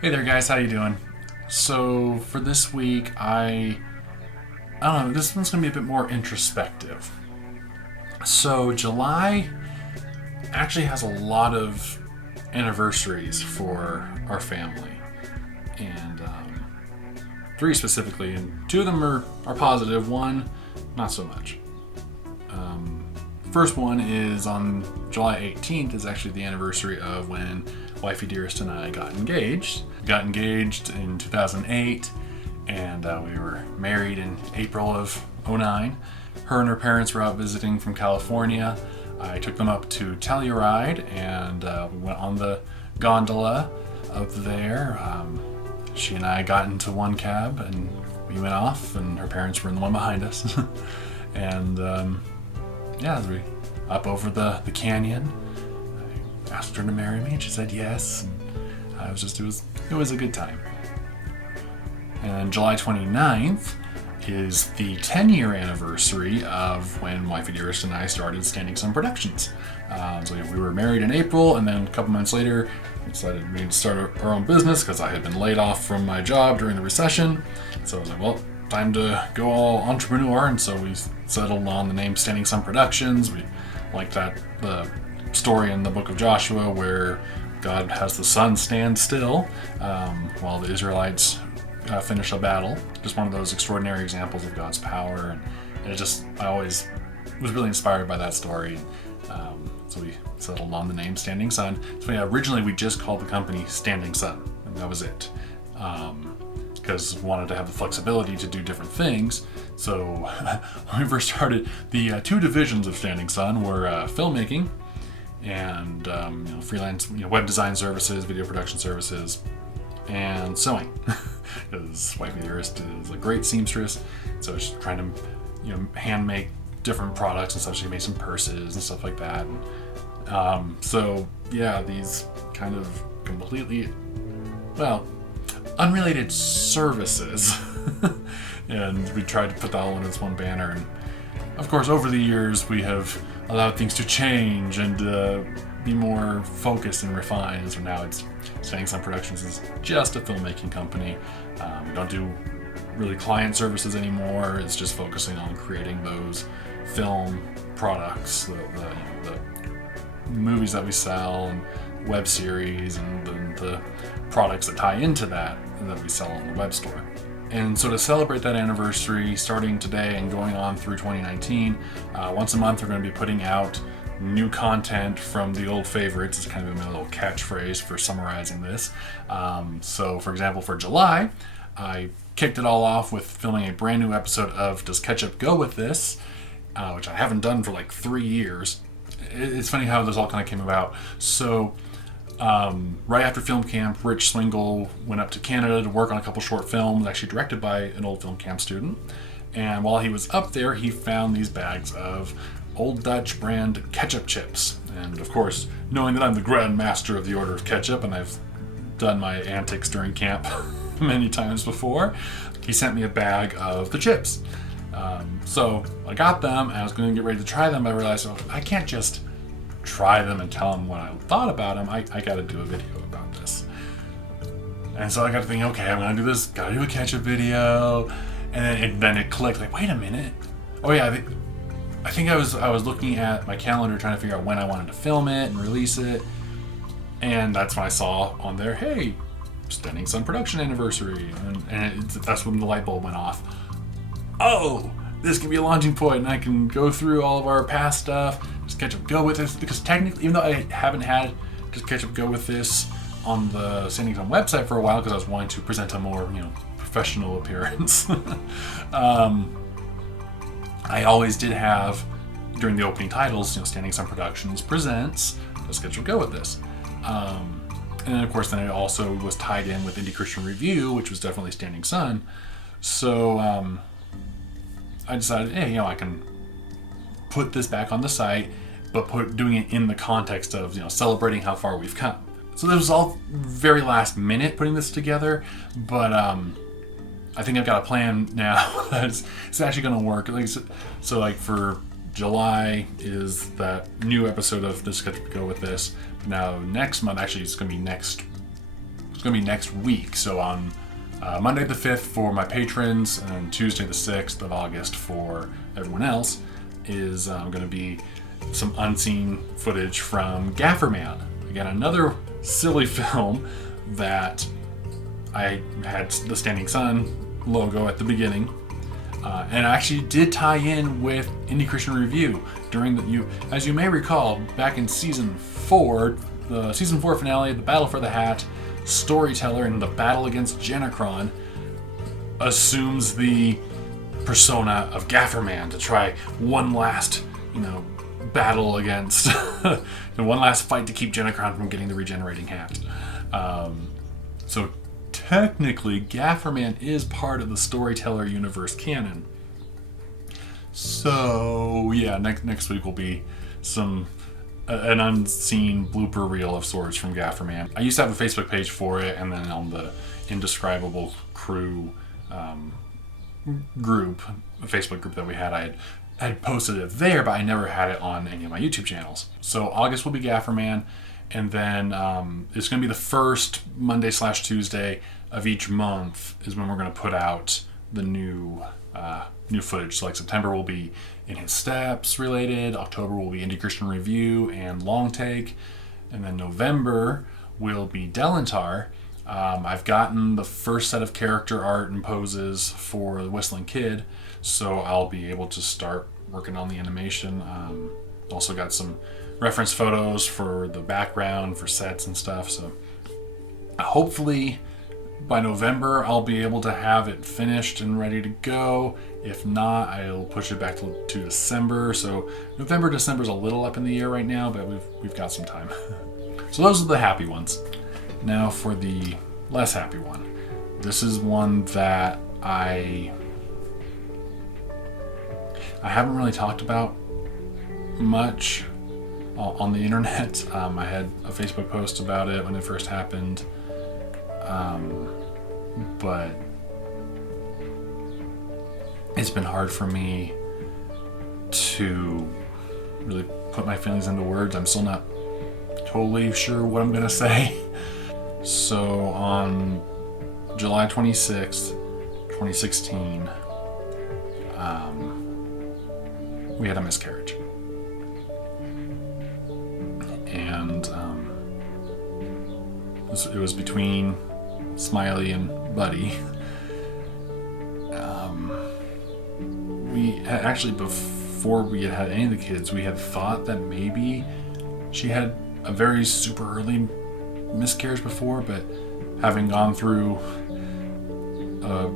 Hey there, guys. How you doing? So for this week, I don't know. This one's gonna be a bit more introspective. So July actually has a lot of anniversaries for our family, and three specifically, and two of them are positive. One, not so much. First one is on July 18th. Is actually the anniversary of when Wifey Dearest and I got engaged. We got engaged in 2008, and we were married in April of '09. Her and her parents were out visiting from California. I took them up to Telluride, and we went on the gondola up there. She and I got into one cab, and we went off, and her parents were in the one behind us. and yeah, as we up over the canyon, I asked her to marry me, and she said yes. And it was a good time. And July 29th is the 10-year anniversary of when Wifey Dearest and I started Standing Sun Productions. So we were married in April, and then a couple months later, we decided we need to start our own business because I had been laid off from my job during the recession. So I was like, well, time to go all entrepreneur, and so we settled on the name Standing Sun Productions. We liked the story in the book of Joshua where God has the sun stand still while the Israelites finish a battle. Just one of those extraordinary examples of God's power, and I always was really inspired by that story. So we settled on the name Standing Sun. So yeah, originally we just called the company Standing Sun, and that was it. Because we wanted to have the flexibility to do different things. So when we first started, the two divisions of Standing Sun were filmmaking and freelance web design services, video production services, and sewing. Because Wifey Dearest is a great seamstress, so she's trying to hand make different products and stuff. She made some purses and stuff like that. So yeah, these kind of completely unrelated services. And we tried to put that all under this one banner. And of course, over the years, we have allowed things to change and be more focused and refined. And so now it's Standing Sun Productions is just a filmmaking company. We don't do really client services anymore. It's just focusing on creating those film products, the movies that we sell, and web series, and the products that tie into that we sell on the web store. And so to celebrate that anniversary, starting today and going on through 2019, once a month we're going to be putting out new content from the old favorites. It's kind of my little catchphrase for summarizing this. So for example, for July, I kicked it all off with filming a brand new episode of Does Ketchup Go With This? Which I haven't done for like 3 years. It's funny how this all kind of came about. So right after film camp, Rich Swingle went up to Canada to work on a couple short films, actually directed by an old film camp student. And while he was up there, he found these bags of Old Dutch brand ketchup chips. And of course, knowing that I'm the Grand Master of the Order of Ketchup, and I've done my antics during camp many times before, he sent me a bag of the chips. So I got them, and I was going to get ready to try them, but I realized I can't just try them and tell them what I thought about them. I got to do a video about this. And so I got to think, okay, I'm going to do this, got to do a ketchup video. And then it clicked, like, wait a minute. Oh yeah, I think I was looking at my calendar trying to figure out when I wanted to film it and release it. And that's when I saw on there, hey, Standing Sun Production Anniversary. And that's when the light bulb went off. Oh, this can be a launching point, and I can go through all of our past stuff, Just Ketchup Go With This, because technically, even though I haven't had Just Ketchup Go With This on the Standing Sun website for a while, because I was wanting to present a more, professional appearance, I always did have, during the opening titles, Standing Sun Productions presents Just Ketchup Go With This. And then, of course, it also was tied in with Indie Christian Review, which was definitely Standing Sun. So, I decided, hey, I can put this back on the site, but doing it in the context of, celebrating how far we've come. So this was all very last minute putting this together, but I think I've got a plan now that's it's actually going to work. So for July is that new episode of This Could Go With This. Now next month, actually it's going to be next It's going to be next week. So on Monday the 5th for my patrons, and Tuesday the 6th of August for everyone else, is going to be some unseen footage from Gaffer Man. Again, another silly film that I had the Standing Sun logo at the beginning. And I actually did tie in with Indie Christian Review during as you may recall, back in season 4, the season 4 finale, the Battle for the Hat, Storyteller in the battle against Genocron assumes the persona of Gaffer Man to try one last, battle against, one last fight to keep Genocron from getting the regenerating hat. So technically, Gaffer Man is part of the Storyteller universe canon. So yeah, next week will be an unseen blooper reel of sorts from Gaffer Man. I used to have a Facebook page for it, and then on the Indescribable Crew group, a Facebook group that we had, I had posted it there, but I never had it on any of my YouTube channels. So August will be Gaffer Man, and then it's going to be the first Monday/Tuesday of each month is when we're going to put out the new footage. So like September will be In His Steps related, October will be Indie Christian Review and Long Take, and then November will be Delantar. I've gotten the first set of character art and poses for the Whistling Kid, so I'll be able to start working on the animation. Also got some reference photos for the background, for sets and stuff, so hopefully by November I'll be able to have it finished and ready to go. If not, I'll push it back to December. So November, December is a little up in the air right now, but we've got some time. So those are the happy ones. Now for the less happy one. This is one that I haven't really talked about much on the internet. I had a Facebook post about it when it first happened. But it's been hard for me to really put my feelings into words. I'm still not totally sure what I'm gonna say. So on July 26th, 2016, we had a miscarriage. And it was between Smiley and Buddy. We had actually, before we had any of the kids, we had thought that maybe she had a very super early miscarriage before, but having gone through a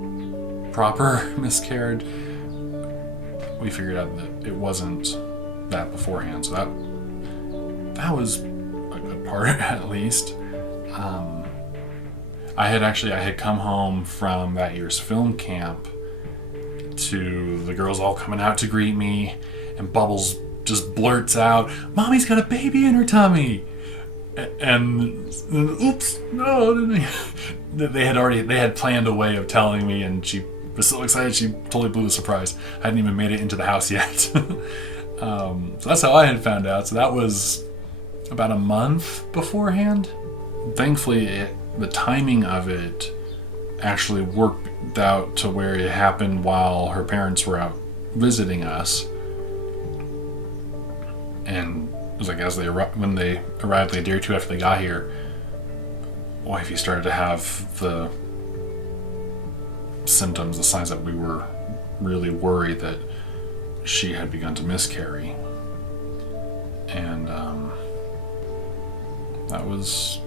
proper miscarriage, we figured out that it wasn't that beforehand. So that was a good part, at least. I had come home from that year's film camp to the girls all coming out to greet me, and Bubbles just blurts out, "Mommy's got a baby in her tummy!" And oops, no. They had planned a way of telling me, and she was so excited she totally blew the surprise. I hadn't even made it into the house yet. So that's how I had found out. So that was about a month beforehand. Thankfully, the timing of it actually worked out to where it happened while her parents were out visiting us. And it was like when they arrived, like a day or two after they got here, wifey started to have the symptoms, the signs that we were really worried that she had begun to miscarry. And that was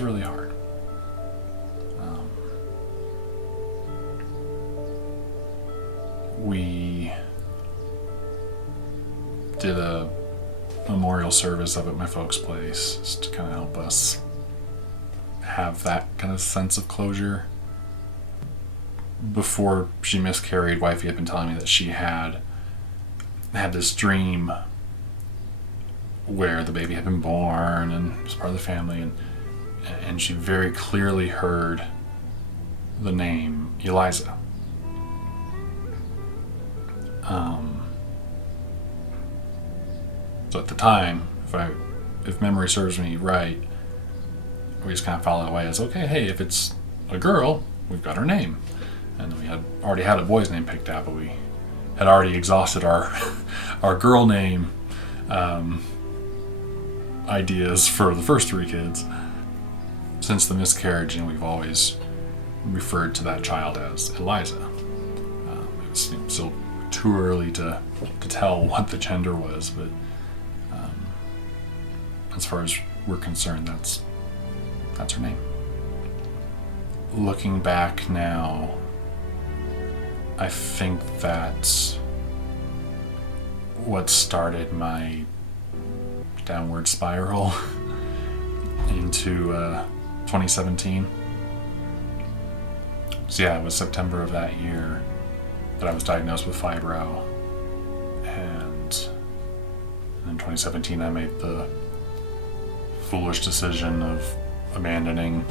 really hard. We did a memorial service up at my folks' place just to kind of help us have that kind of sense of closure. Before she miscarried, wifey had been telling me that she had this dream where the baby had been born and was part of the family, and she very clearly heard the name Eliza. So at the time, if memory serves me right, we just kind of followed away as, okay, hey, if it's a girl, we've got her name. And then we had already had a boy's name picked out, but we had already exhausted our our girl name ideas for the first 3 kids. Since the miscarriage, we've always referred to that child as Eliza. It was still too early to tell what the gender was, but as far as we're concerned, that's her name. Looking back now, I think that's what started my downward spiral into 2017. So yeah, it was September of that year that I was diagnosed with fibro, and in 2017 I made the foolish decision of abandoning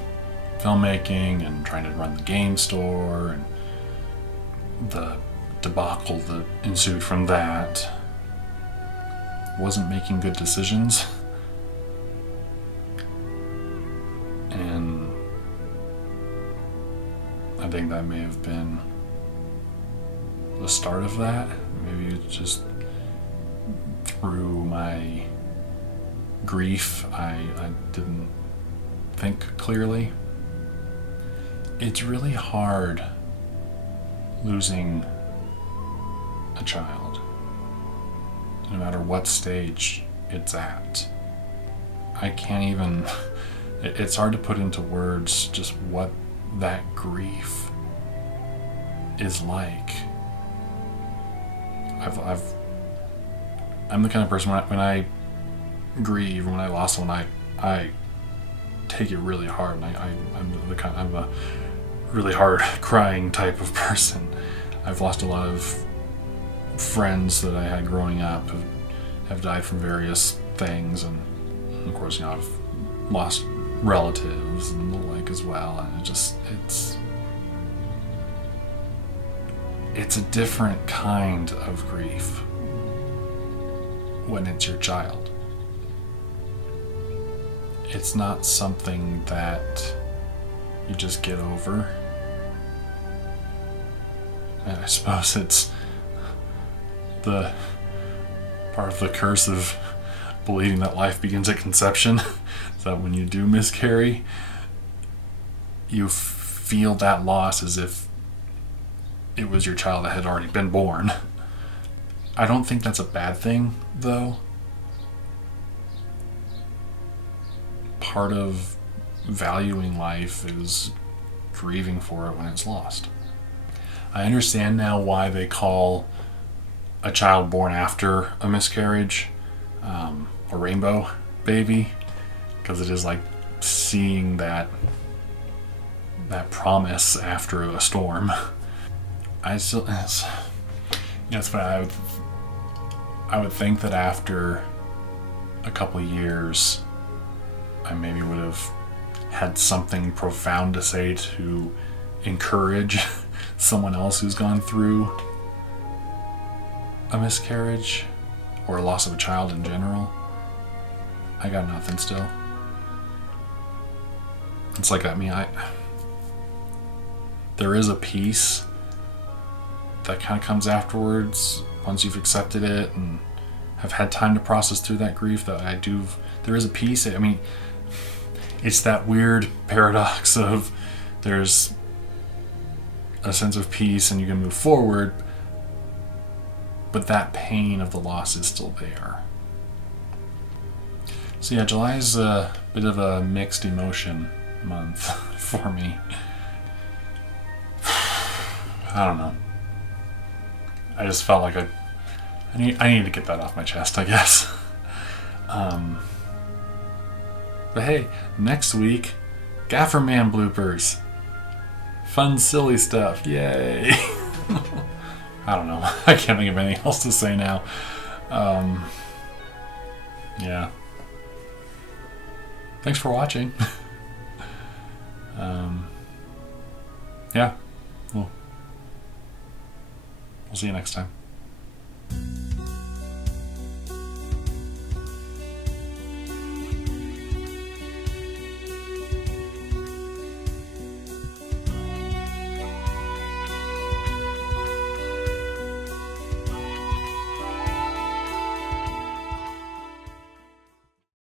filmmaking and trying to run the game store, and the debacle that ensued from that. Wasn't making good decisions, and I think that may have been the start of that. Maybe it's just through my grief I didn't think clearly. It's really hard losing a child, no matter what stage it's at. I can't even, it's hard to put into words just what that grief is like. I'm the kind of person when I grieve, when I lost someone, I take it really hard. I'm a really hard crying type of person. I've lost a lot of friends that I had growing up have died from various things, and of course, I've lost relatives and the like as well. And it's a different kind of grief when it's your child. It's not something that you just get over. And I suppose it's the part of the curse of believing that life begins at conception, that when you do miscarry, you feel that loss as if it was your child that had already been born. I don't think that's a bad thing, though. Part of valuing life is grieving for it when it's lost. I understand now why they call a child born after a miscarriage a rainbow baby, because it is like seeing that promise after a storm. It's funny. I would think that after a couple years, I maybe would have had something profound to say to encourage someone else who's gone through a miscarriage or a loss of a child in general. I got nothing still. It's like, there is a peace that kind of comes afterwards once you've accepted it and have had time to process through that grief. There is a peace. It's that weird paradox of there's a sense of peace and you can move forward, but that pain of the loss is still there. So yeah, July is a bit of a mixed emotion month for me. I don't know. I just felt like I need to get that off my chest, I guess. But hey, next week, Gaffer Man bloopers. Fun, silly stuff. Yay. I don't know. I can't think of anything else to say now. Yeah. Thanks for watching. Yeah. We'll see you next time.